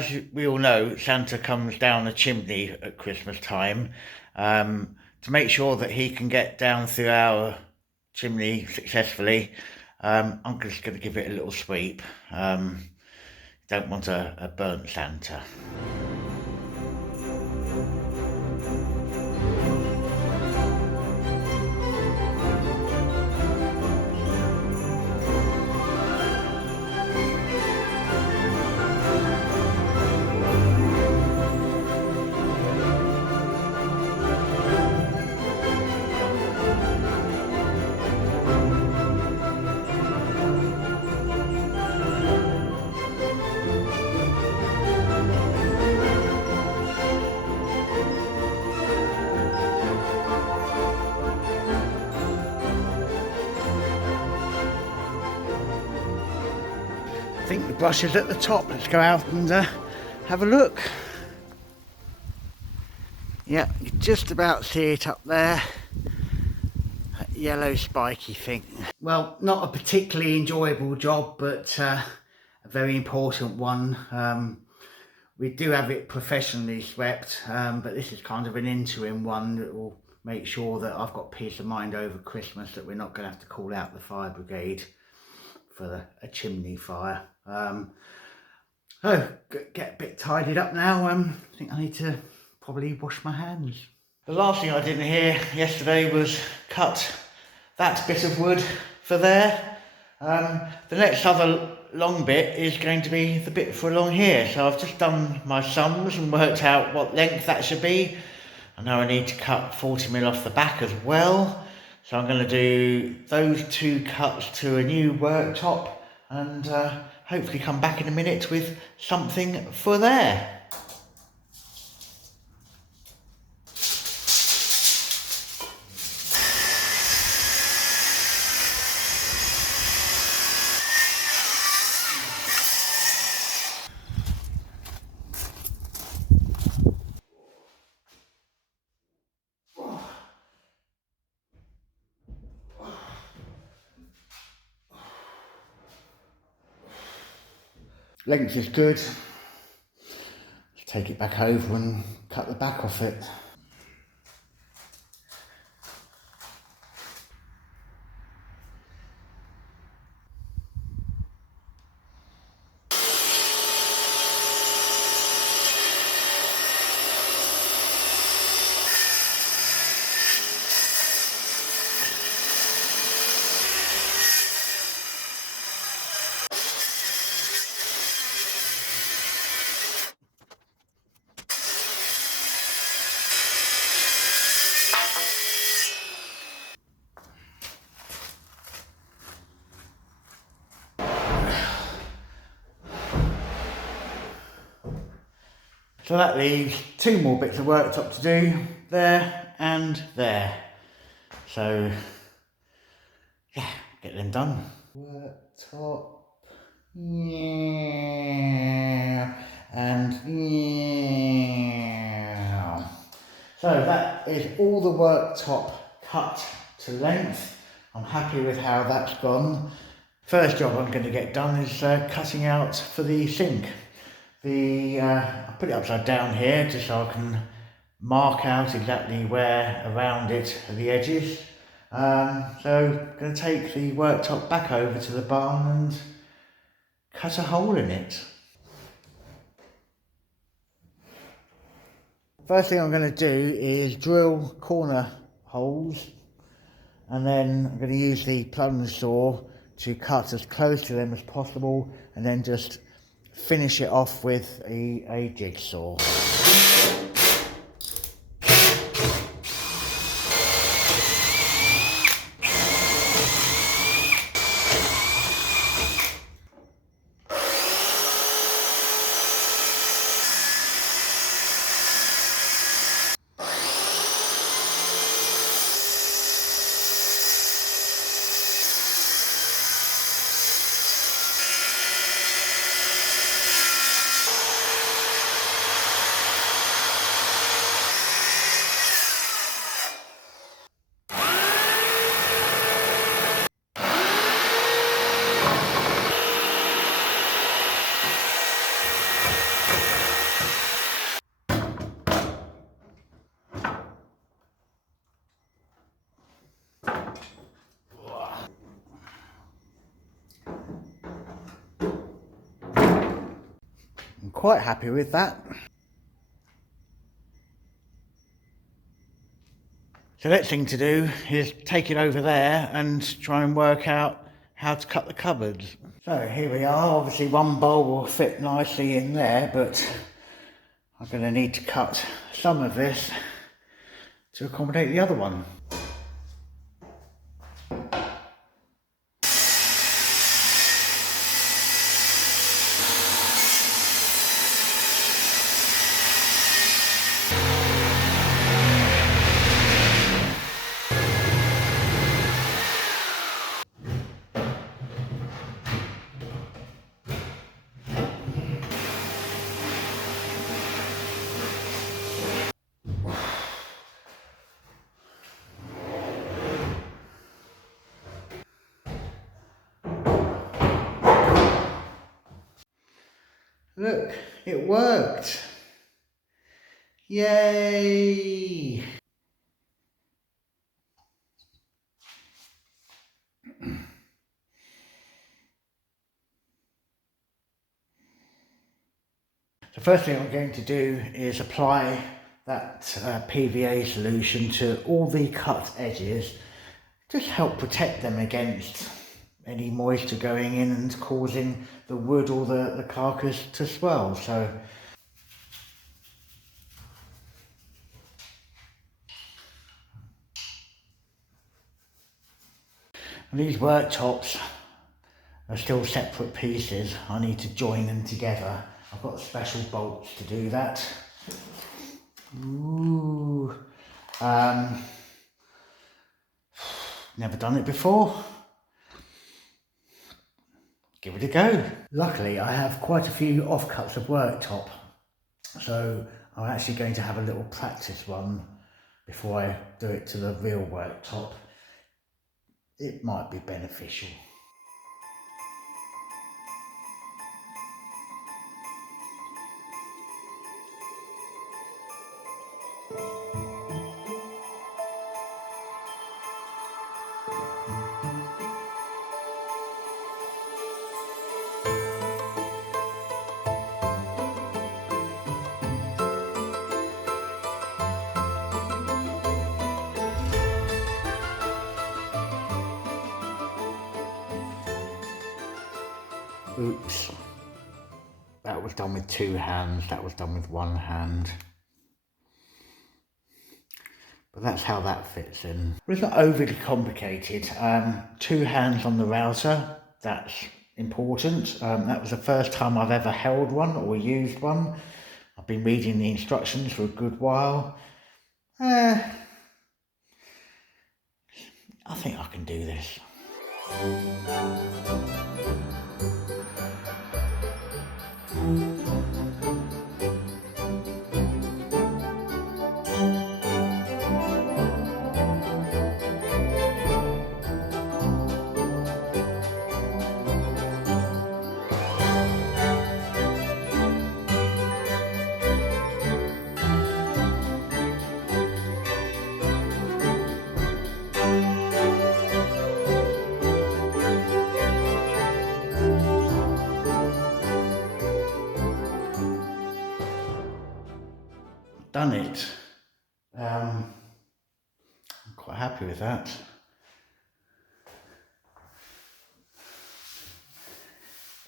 as we all know, Santa comes down the chimney at Christmas time. To make sure that he can get down through our chimney successfully, I'm just going to give it a little sweep. Don't want a burnt Santa. I think the brush is at the top. Let's go out and have a look. Yeah, you just about see it up there. That yellow spiky thing. Well, not a particularly enjoyable job, but a very important one. We do have it professionally swept, but this is kind of an interim one that will make sure that I've got peace of mind over Christmas, that we're not going to have to call out the fire brigade for a chimney fire. So get a bit tidied up now. I think I need to probably wash my hands. The last thing I did here yesterday was cut that bit of wood for there. The next other long bit is going to be the bit for along here. So I've just done my sums and worked out what length that should be. I know I need to cut 40mm off the back as well. So I'm going to do those two cuts to a new worktop and hopefully come back in a minute with something for there. Length is good. Let's take it back over and cut the back off it. So that leaves two more bits of worktop to do, there and there. So, yeah, get them done. Worktop, yeah, and yeah. So that is all the worktop cut to length. I'm happy with how that's gone. First job I'm going to get done is cutting out for the sink. I put it upside down here just so I can mark out exactly where around it are the edges. So I'm going to take the worktop back over to the barn and cut a hole in it. First thing I'm going to do is drill corner holes, and then I'm going to use the plunge saw to cut as close to them as possible, and then just finish it off with a jigsaw. quite happy with that. So the next thing to do is take it over there and try and work out how to cut the cupboards. So here we are. Obviously one bowl will fit nicely in there, but I'm going to need to cut some of this to accommodate the other one. Look, it worked. Yay! The first thing I'm going to do is apply that PVA solution to all the cut edges, just help protect them against any moisture going in and causing the wood or the carcass to swell. So and these worktops are still separate pieces. I need to join them together. I've got special bolts to do that. Ooh. Never done it before. Give it a go. Luckily, I have quite a few offcuts of worktop, so I'm actually going to have a little practice run before I do it to the real worktop. It might be beneficial. Oops, that was done with 2 hands, that was done with 1 hand. But that's how that fits in. But it's not overly complicated. 2 hands on the router, that's important. That was the first time I've ever held one or used one. I've been reading the instructions for a good while. I think I can do this. Done it. I'm quite happy with that.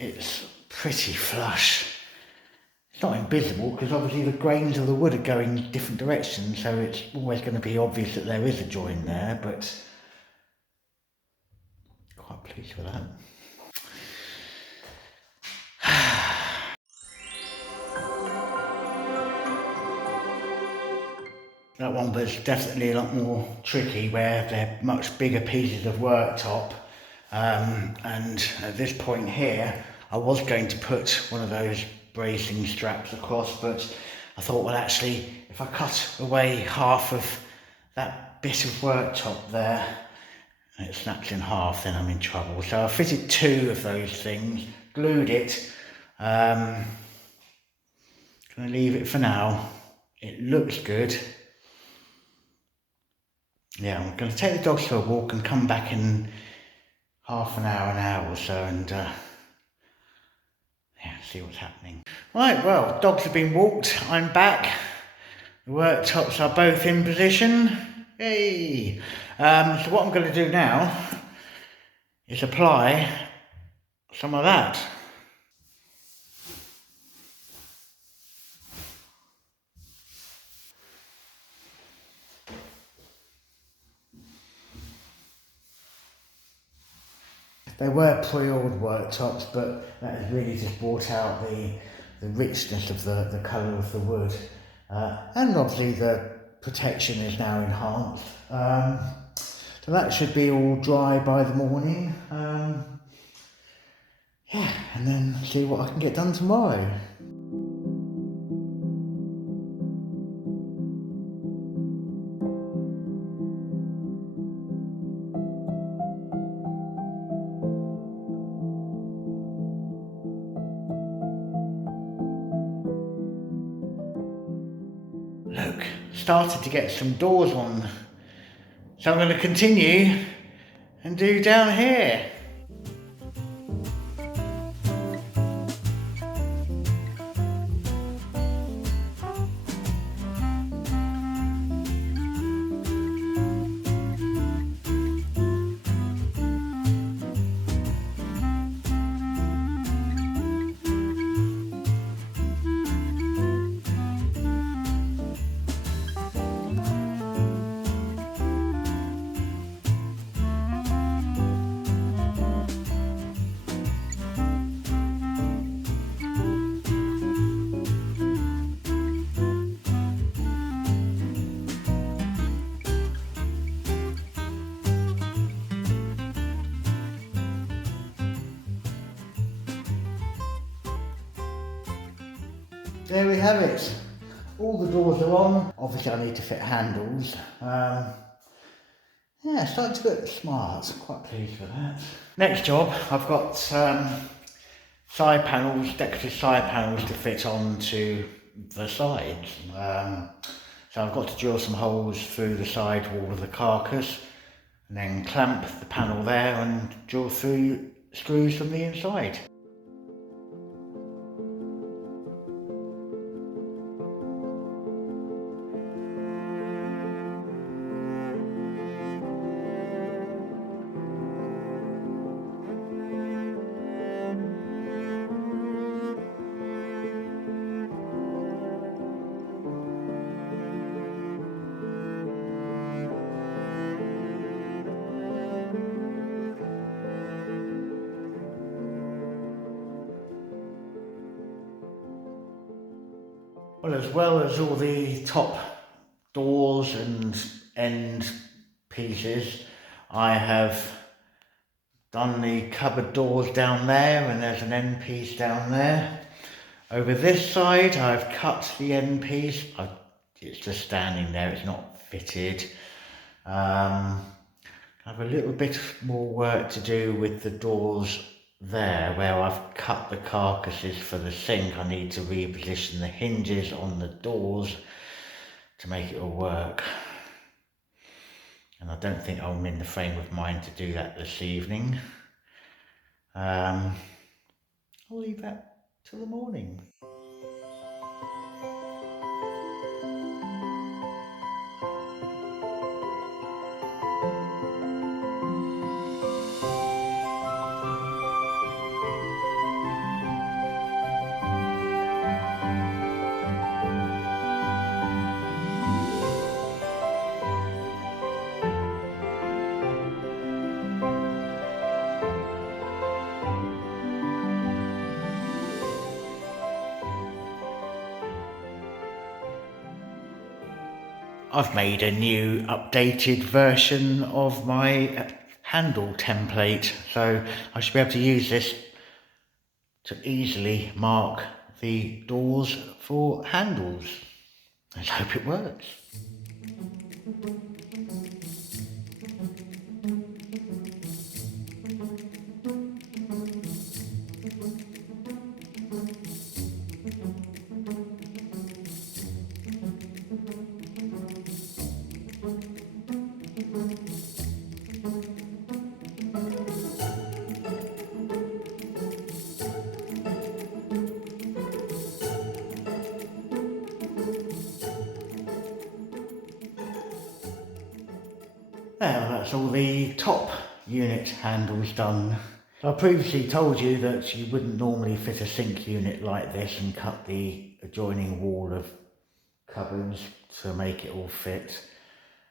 It's pretty flush. It's not invisible because obviously the grains of the wood are going in different directions, so it's always going to be obvious that there is a join there, but quite pleased with that. That one was definitely a lot more tricky where they're much bigger pieces of worktop. And at this point here, I was going to put one of those bracing straps across, but I thought, well, actually, if I cut away half of that bit of worktop there, and it snaps in half, then I'm in trouble. So I fitted 2 of those things, glued it. Gonna leave it for now. It looks good. Yeah, I'm going to take the dogs for a walk and come back in half an hour or so, and Yeah, see what's happening. Right, well, dogs have been walked. I'm back. The worktops are both in position. Yay! So what I'm going to do now is apply some of that. They were pre-oiled worktops, but that has really just brought out the richness of the colour of the wood. And obviously the protection is now enhanced. So that should be all dry by the morning. Yeah, and then see what I can get done tomorrow. Look, started to get some doors on. So I'm going to continue and do down here. There we have it. All the doors are on. Obviously I need to fit handles. Yeah, starting to get smart. Quite pleased with that. Next job, I've got side panels, decorative side panels to fit onto the sides. So I've got to drill some holes through the side wall of the carcass and then clamp the panel there and drill through screws from the inside. Well as all the top doors and end pieces, I have done the cupboard doors down there, and there's an end piece down there. Over this side I've cut the end piece. It's just standing there, it's not fitted. I have a little bit more work to do with the doors there, where I've cut the carcasses for the sink. I need to reposition the hinges on the doors to make it all work. And I don't think I'm in the frame of mind to do that this evening. I'll leave that till the morning. I've made a new updated version of my handle template, so I should be able to use this to easily mark the doors for handles. Let's hope it works. Well, that's all the top unit handles done. I previously told you that you wouldn't normally fit a sink unit like this and cut the adjoining wall of cupboards to make it all fit.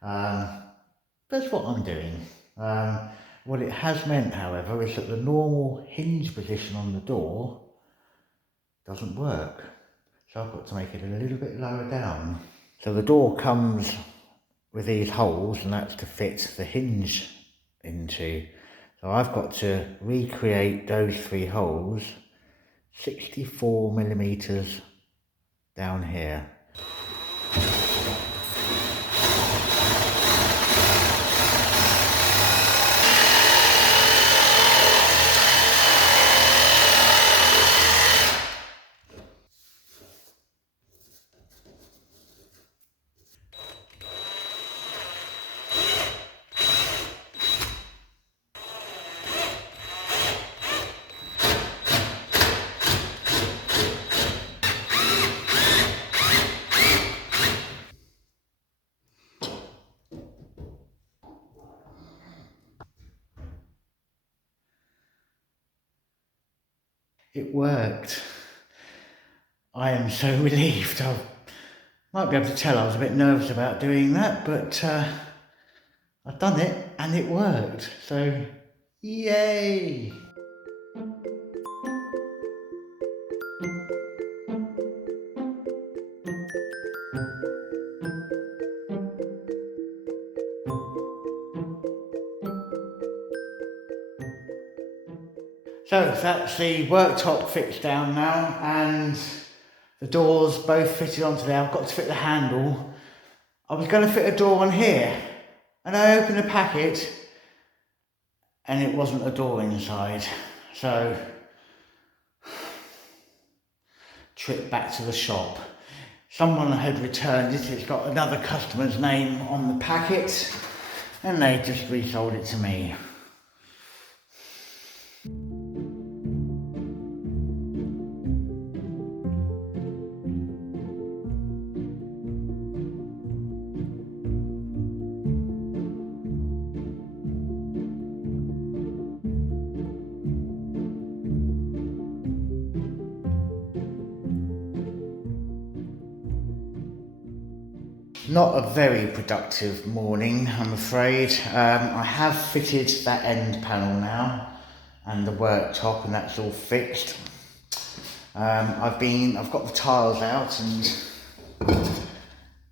That's what I'm doing. What it has meant, however, is that the normal hinge position on the door doesn't work. So I've got to make it a little bit lower down. So the door comes with these holes, and that's to fit the hinge into. So I've got to recreate those 3 holes 64 millimeters down here. It worked. I am so relieved. I might be able to tell I was a bit nervous about doing that, but I've done it and it worked. So, yay! So that's the worktop fixed down now, and the doors both fitted onto there. I've got to fit the handle. I was going to fit a door on here, and I opened the packet and it wasn't a door inside. So, trip back to the shop. Someone had returned it. It's got another customer's name on the packet, and they just resold it to me. Not a very productive morning, I'm afraid. I have fitted that end panel now and the worktop, and that's all fixed. I've got the tiles out, and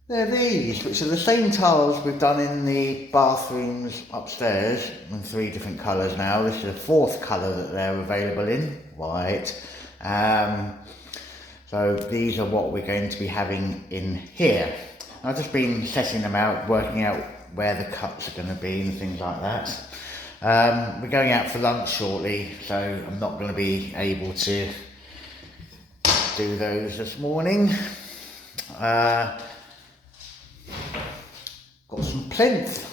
they're these, which are the same tiles we've done in the bathrooms upstairs in 3 different colours now. This is the 4th colour that they're available in, white. So these are what we're going to be having in here. I've just been setting them out, working out where the cups are going to be and things like that. We're going out for lunch shortly, so I'm not going to be able to do those this morning. Got some plinth,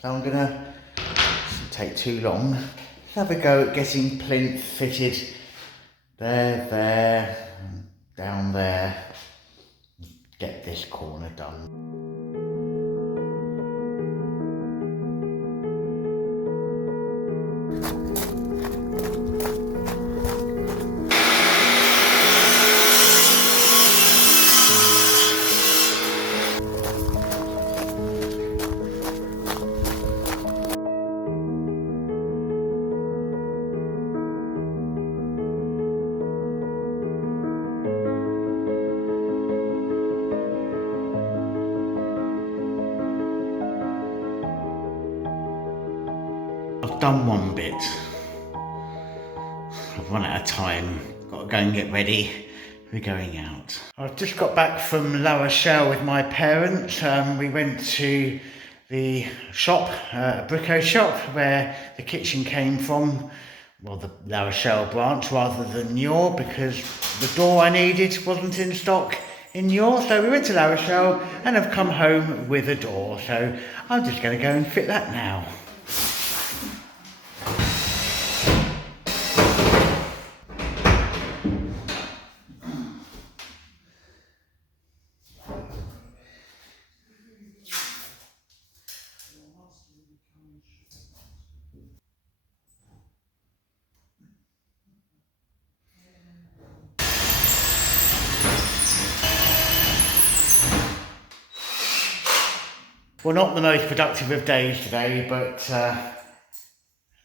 so I'm going to, shouldn't take too long, let's have a go at getting plinth fitted there, down there. Get this corner done. I've done one bit. I've run out of time. Got to go and get ready. We're going out. I've just got back from La Rochelle with my parents. We went to the shop, a brico shop, where the kitchen came from. Well, the La Rochelle branch rather than Niort, because the door I needed wasn't in stock in Niort. So we went to La Rochelle and have come home with a door. So I'm just going to go and fit that now. Well, not the most productive of days today, but a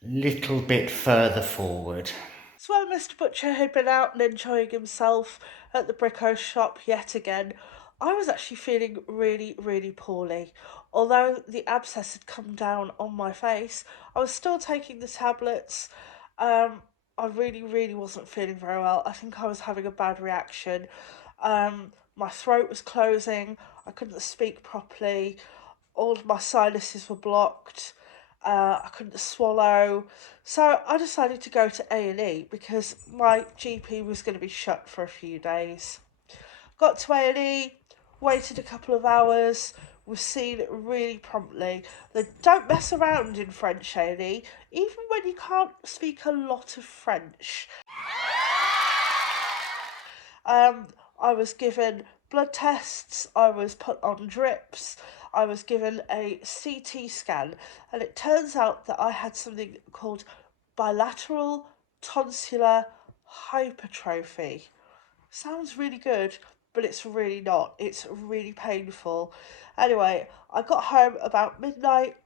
little bit further forward. So while Mr. Butcher had been out and enjoying himself at the Brico shop yet again, I was actually feeling really, really poorly. Although the abscess had come down on my face, I was still taking the tablets. I really, really wasn't feeling very well. I think I was having a bad reaction. My throat was closing. I couldn't speak properly. All of my sinuses were blocked. I couldn't swallow. So I decided to go to A&E because my GP was going to be shut for a few days. Got to A&E, waited a couple of hours, was seen really promptly. They don't mess around in French A&E, even when you can't speak a lot of French. I was given blood tests, I was put on drips, I was given a CT scan, and it turns out that I had something called bilateral tonsillar hypertrophy. Sounds really good, but it's really not. It's really painful. Anyway, I got home about midnight.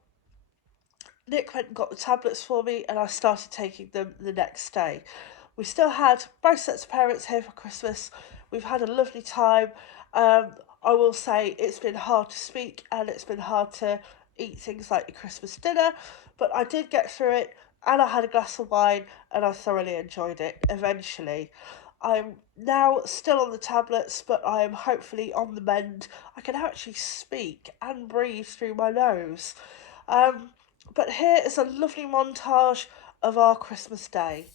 Nick went and got the tablets for me, and I started taking them the next day. We still had both sets of parents here for Christmas. We've had a lovely time. I will say it's been hard to speak and it's been hard to eat things like your Christmas dinner, but I did get through it, and I had a glass of wine and I thoroughly enjoyed it eventually. I'm now still on the tablets, but I am hopefully on the mend. I can actually speak and breathe through my nose. But here is a lovely montage of our Christmas day.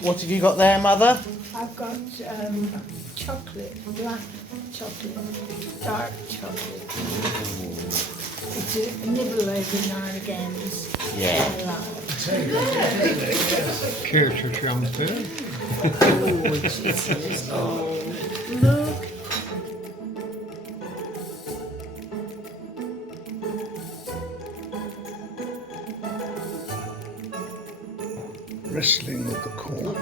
What have you got there, Mother? I've got chocolate, black chocolate, dark chocolate. It's a nibble every now and again. Yeah. Care to champagne? Oh, Jesus. Oh, look. Wrestling with the cork.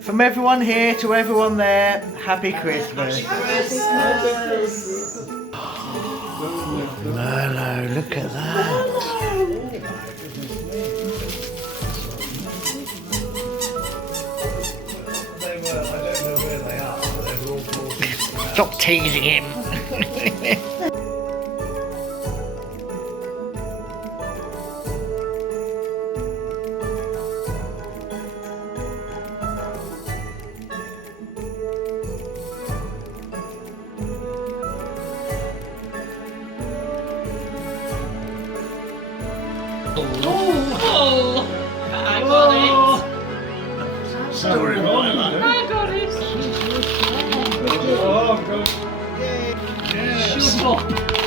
From everyone here to everyone there, Happy Christmas. Merlot, look at that. Stop teasing him. Oh! I got it! Story of my life. I got it! Oh, God. Shut up!